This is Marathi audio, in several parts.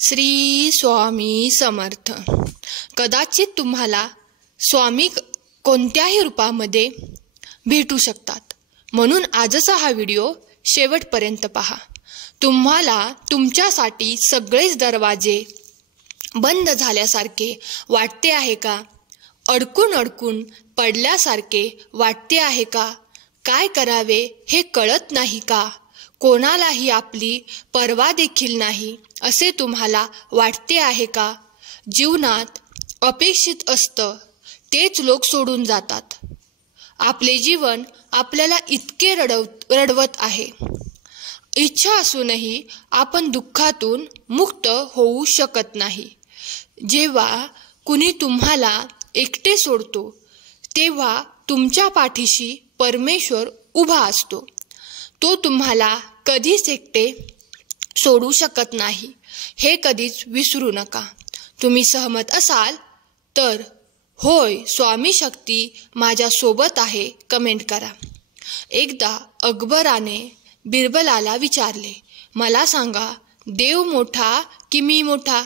श्री स्वामी समर्थ. कदाचित तुम्हाला स्वामी कोणत्याही रूपामध्ये भेटू शकतात, म्हणून आजचा हा व्हिडिओ शेवटपर्यंत पहा. तुम्हाला तुमच्यासाठी सगळेच दरवाजे बंद झाल्यासारखे वाटते आहे का? अडकून अडकून पडल्यासारखे वाटते आहे का? काय करावे हे कळत नाही का? कोणालाही आपली पर्वा देखील नाही असे तुम्हाला वाटते आहे का? जीवनात अपेक्षित असतं तेच लोक सोडून जातात. आपले जीवन आपल्याला इतके रडवत आहे. इच्छा असूनही आपण दुःखातून मुक्त होऊ शकत नाही. जेव्हा कुणी तुम्हाला एकटे सोडतो तेव्हा तुमच्या पाठीशी परमेश्वर उभा असतो. तो तुम्हाला कधीच एकटे सोडू शकत नाही, हे कधीच विसरू नका. तुम्ही सहमत असाल तर होय, स्वामी शक्ती माझ्या सोबत आहे कमेंट करा. एकदा अकबराने बिरबलाला विचारले, मला सांगा, देव मोठा की मी मोठा?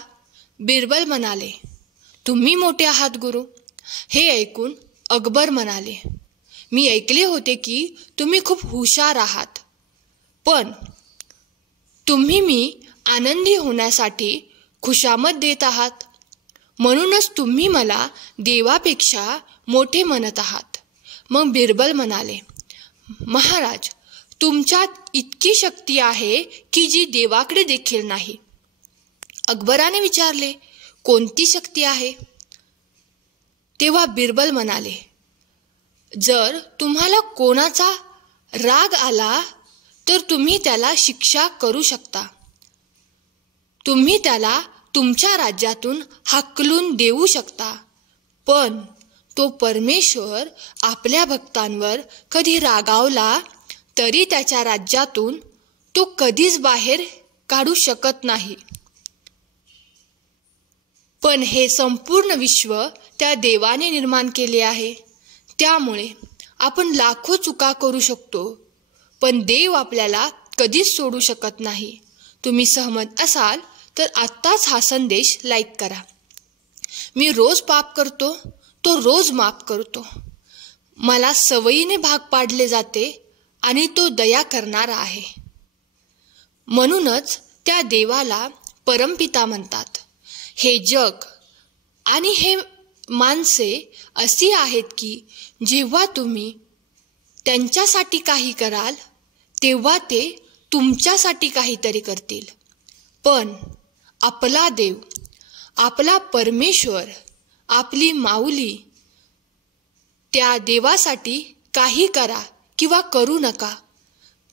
बिरबल म्हणाले, तुम्ही मोठे आहात गुरु. हे ऐकून अकबर म्हणाले, मी ऐकले होते की तुम्ही खूप हुशार आहात, पण तुम्ही मी आनंदी होण्यासाठी खुशामत देत आहात, म्हणूनच तुम्ही मला देवापेक्षा मोठे म्हणत आहात. मग बिरबल म्हणाले, महाराज, तुमच्यात इतकी शक्ती आहे की जी देवाकडे देखील नाही. अकबराने विचारले, कोणती शक्ती आहे? तेव्हा बिरबल म्हणाले, जर तुम्हाला कोणाचा राग आला तर तुम्ही त्याला शिक्षा करू शकता. तुम्ही त्याला तुमच्या राज्यातून हाकलून देऊ शकता, पण तो परमेश्वर आपल्या भक्तांवर कधी रागावला तरी त्याच्या राज्यातून तो कधीच बाहेर काढू शकत नाही. पण हे संपूर्ण विश्व त्या देवाने निर्माण केले आहे. त्यामुळे आपण लाखो चुका करू शकतो, पण देव आपल्याला कधीच सोडू शकत नाही. तुम्ही सहमत असाल तर आत्ताच हा संदेश लाईक करा. मी रोज पाप करतो, तो रोज माफ करतो. मला सवयीने भाग पाडले जाते आणि तो दया करणारा आहे. म्हणूनच त्या देवाला परमपिता म्हणतात. हे जग आणि हे माणसे अशी आहेत की जेव्हा तुम्ही त्यांच्यासाठी काही कराल तेव्हा ते तुमच्यासाठी काहीतरी करतील. पण आपला देव, आपला परमेश्वर, आपली माऊली, त्या देवासाठी काही करा किंवा करू नका,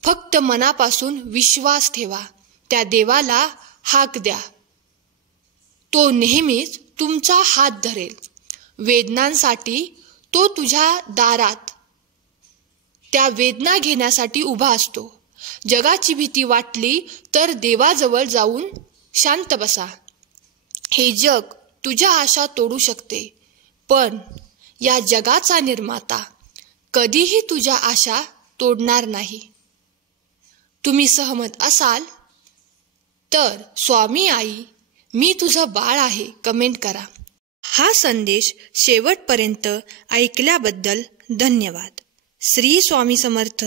फक्त मनापासून विश्वास ठेवा. त्या देवाला हाक द्या, तो नेहमीच तुमचा हात धरेल. वेदनांसाठी तो तुझ्या दारात त्या वेदना घेण्यासाठी उभा असतो. जगाची भीती वाटली तर देवाजवळ जाऊन शांत बसा. हे जग तुझ्या आशा तोडू शकते, पण या जगाचा निर्माता कधीही तुझ्या आशा तोडणार नाही. तुम्ही सहमत असाल तर स्वामी आई, मी तुझं बाळ आहे कमेंट करा. हा संदेश शेवटपर्यंत ऐकल्याबद्दल धन्यवाद. श्री स्वामी समर्थ.